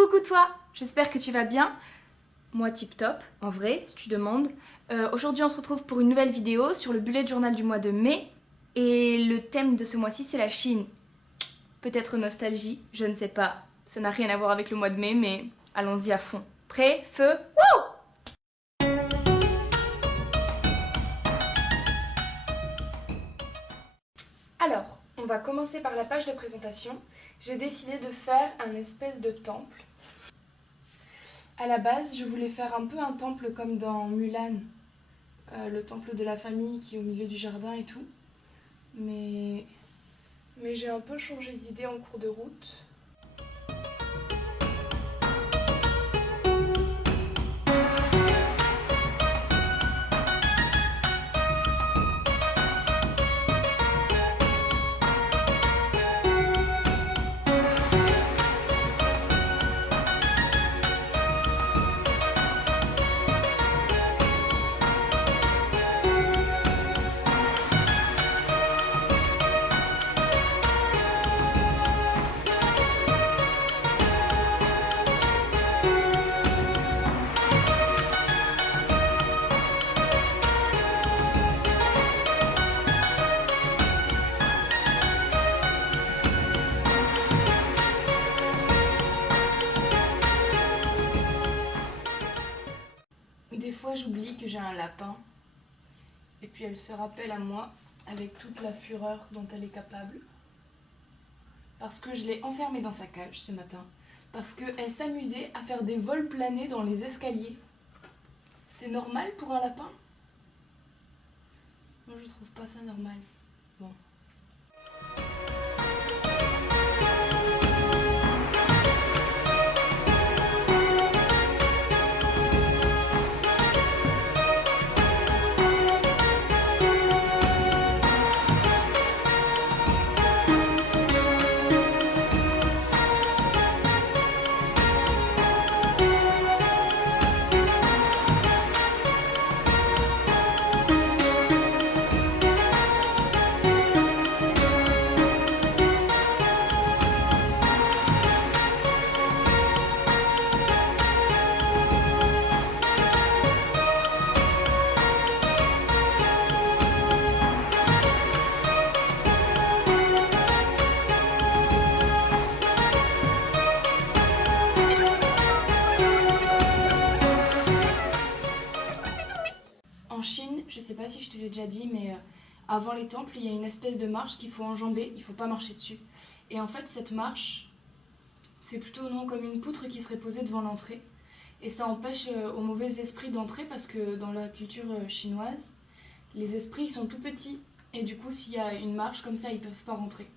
Coucou toi, j'espère que tu vas bien. Moi tip top, en vrai, si tu demandes. Aujourd'hui on se retrouve pour une nouvelle vidéo sur le bullet journal du mois de mai. Et le thème de ce mois-ci c'est la Chine. Peut-être nostalgie, je ne sais pas. Ça n'a rien à voir avec le mois de mai, mais allons-y à fond. Prêt, feu, wouh! Alors, on va commencer par la page de présentation. J'ai décidé de faire un espèce de temple. À la base, je voulais faire un peu un temple comme dans Mulan, le temple de la famille qui est au milieu du jardin et tout. Mais j'ai un peu changé d'idée en cours de route. Des fois, j'oublie que j'ai un lapin, et puis elle se rappelle à moi avec toute la fureur dont elle est capable. Parce que je l'ai enfermée dans sa cage ce matin, parce qu'elle s'amusait à faire des vols planés dans les escaliers. C'est normal pour un lapin? Moi, je trouve pas ça normal. Bon. En Chine, je sais pas si je te l'ai déjà dit, mais avant les temples, il y a une espèce de marche qu'il faut enjamber, il faut pas marcher dessus. Et en fait, cette marche, c'est plutôt non comme une poutre qui serait posée devant l'entrée. Et ça empêche aux mauvais esprits d'entrer parce que dans la culture chinoise, les esprits ils sont tout petits. Et du coup, s'il y a une marche comme ça, ils peuvent pas rentrer.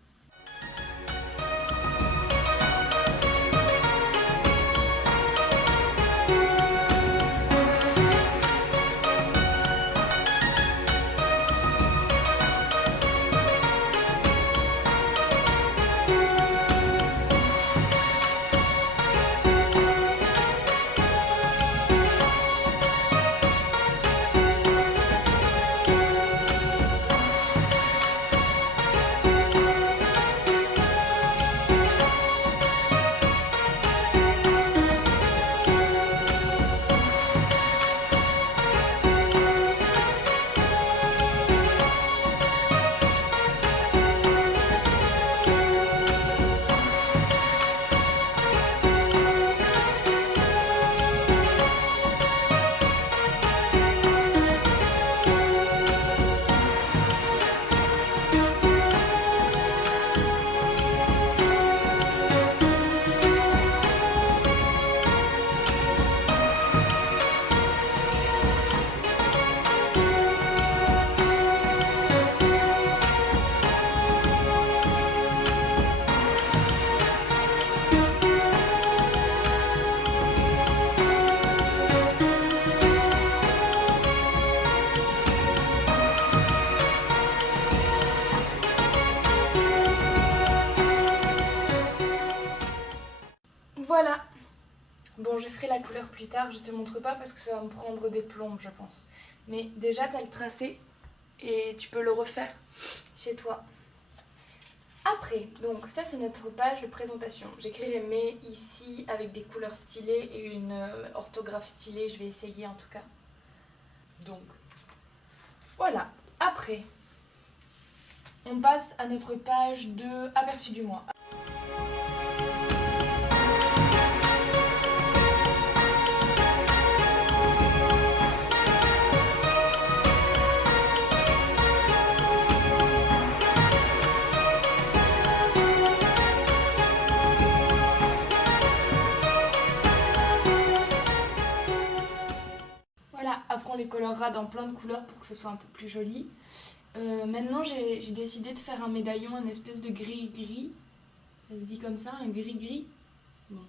Voilà. Bon, je ferai la couleur plus tard, je te montre pas parce que ça va me prendre des plombes, je pense. Mais déjà, t'as le tracé et tu peux le refaire chez toi. Après, donc ça c'est notre page de présentation. J'écrirai mais ici avec des couleurs stylées et une orthographe stylée, je vais essayer en tout cas. Donc, voilà. Après, on passe à notre page de aperçu du mois. Voilà, après on les colorera dans plein de couleurs pour que ce soit un peu plus joli. Maintenant j'ai décidé de faire un médaillon, une espèce de gris-gris. Ça se dit comme ça, un gris-gris. Bon.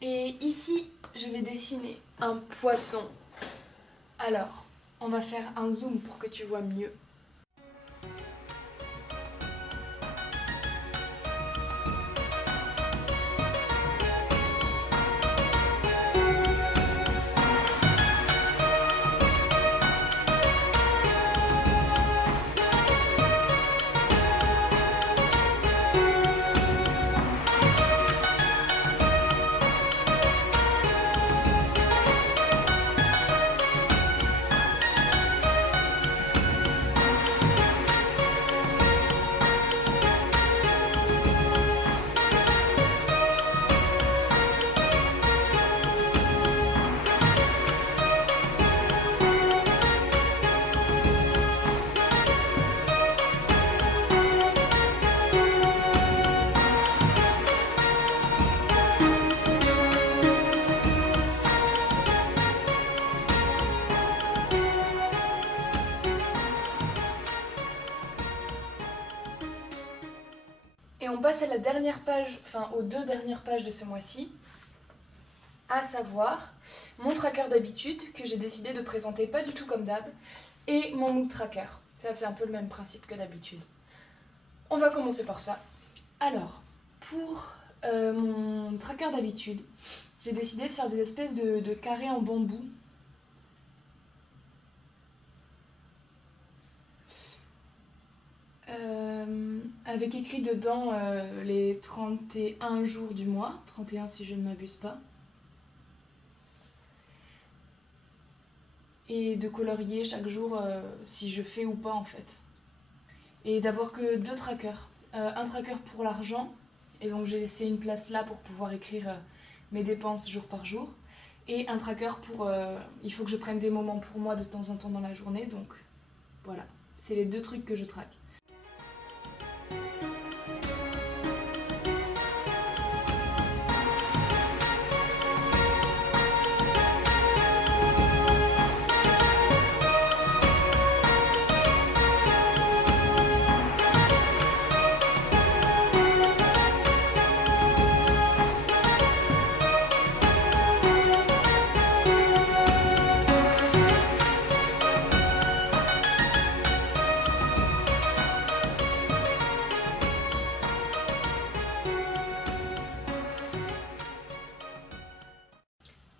Et ici, je vais dessiner un poisson. Alors, on va faire un zoom pour que tu vois mieux. Et on passe à la dernière page, enfin aux deux dernières pages de ce mois-ci, à savoir mon tracker d'habitude que j'ai décidé de présenter pas du tout comme d'hab, et mon mood tracker. Ça c'est un peu le même principe que d'habitude. On va commencer par ça. Alors, pour mon tracker d'habitude, j'ai décidé de faire des espèces de carrés en bambou. Avec écrit dedans les 31 jours du mois, 31 si je ne m'abuse pas. Et de colorier chaque jour si je fais ou pas en fait. Et d'avoir que deux trackers. Un tracker pour l'argent, et donc j'ai laissé une place là pour pouvoir écrire mes dépenses jour par jour. Et un tracker pour... il faut que je prenne des moments pour moi de temps en temps dans la journée, donc voilà. C'est les deux trucs que je traque.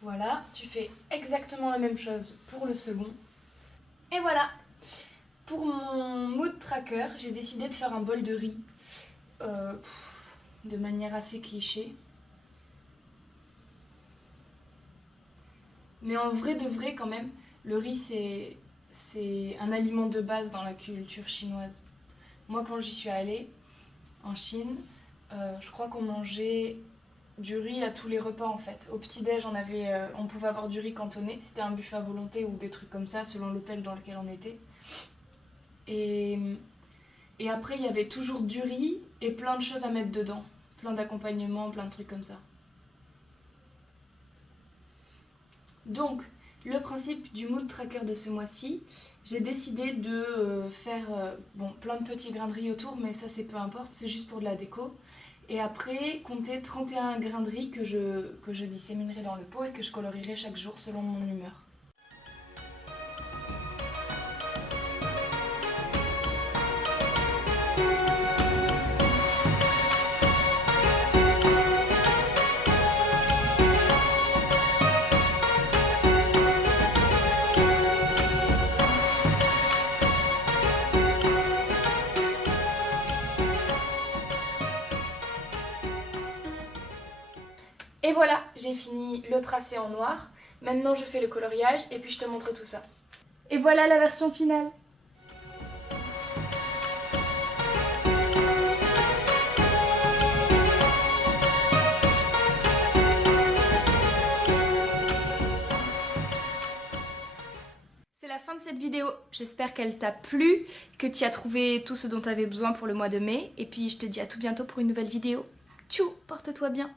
Voilà, tu fais exactement la même chose pour le second. Et voilà, pour mon mood tracker, j'ai décidé de faire un bol de riz de manière assez cliché. Mais en vrai de vrai quand même, le riz c'est un aliment de base dans la culture chinoise. Moi quand j'y suis allée en Chine, je crois qu'on mangeait du riz à tous les repas en fait. Au petit-déj, on pouvait avoir du riz cantonné. C'était un buffet à volonté ou des trucs comme ça selon l'hôtel dans lequel on était. Et après, il y avait toujours du riz et plein de choses à mettre dedans. Plein d'accompagnements, plein de trucs comme ça. Donc, le principe du mood tracker de ce mois-ci, j'ai décidé de faire plein de petits grains de riz autour, mais ça c'est peu importe, c'est juste pour de la déco. Et après, compter 31 grains de riz que je disséminerai dans le pot et que je colorierai chaque jour selon mon humeur. Et voilà, j'ai fini le tracé en noir. Maintenant je fais le coloriage et puis je te montre tout ça. Et voilà la version finale. C'est la fin de cette vidéo. J'espère qu'elle t'a plu, que tu as trouvé tout ce dont tu avais besoin pour le mois de mai. Et puis je te dis à tout bientôt pour une nouvelle vidéo. Tchou, porte-toi bien.